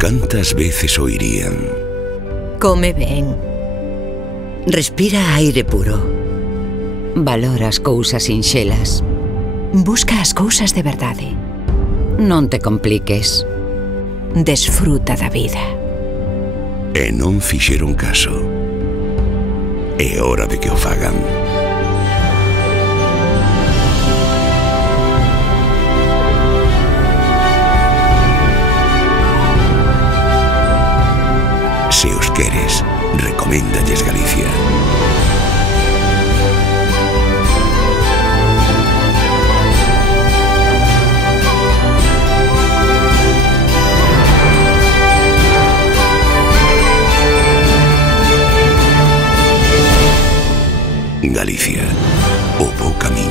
Cantas veces oirían: Come ben. Respira aire puro. Valora as cousas sinxelas. Busca as cousas de verdade. Non te compliques. Desfruta da vida. E non fixeron caso. É hora de que o fagan. Se os queres, recoméndalles Galicia. Galicia, o bo camiño.